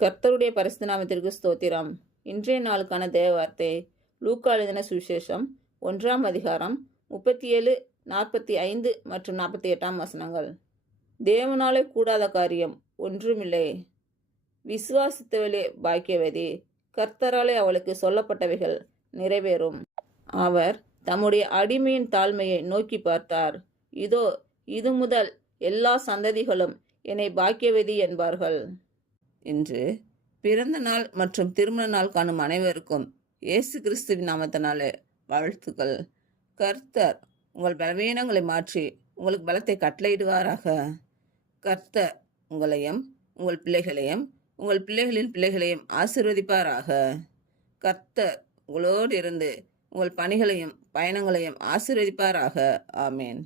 கர்த்தருடைய பரிசுத்த நாமத்திற்கு ஸ்தோத்திரம். இன்றைய நாளுக்கான தேவ வார்த்தை லூக்கா எழுதின சுவிசேஷம் 1ஆம் அதிகாரம் 37, 45 மற்றும் 48 வசனங்கள். தேவனாலே கூடாத காரியம் ஒன்றுமில்லை. விசுவாசித்தவளே பாக்கியவதி, கர்த்தராலே அவளுக்கு சொல்லப்பட்டவைகள் நிறைவேறும். அவர் தம்முடைய அடிமையின் தாழ்மையை நோக்கி பார்த்தார். இதோ, இது முதல் எல்லா சந்ததிகளும் என்னை பாக்கியவதி என்பார்கள். இன்று பிறந்த நாள் மற்றும் திருமண நாள் காணும் அனைவருக்கும் இயேசு கிறிஸ்துவின் நாமத்தினாலே வாழ்த்துக்கள். கர்த்தர் உங்கள் பலவீனங்களை மாற்றி உங்களுக்கு பலத்தை கட்டளையிடுவாராக. கர்த்தர் உங்களையும் உங்கள் பிள்ளைகளையும் உங்கள் பிள்ளைகளின் பிள்ளைகளையும் ஆசீர்வதிப்பாராக. கர்த்தர் உங்களோடு இருந்து உங்கள் பணிகளையும் பயணங்களையும் ஆசீர்வதிப்பாராக. ஆமேன்.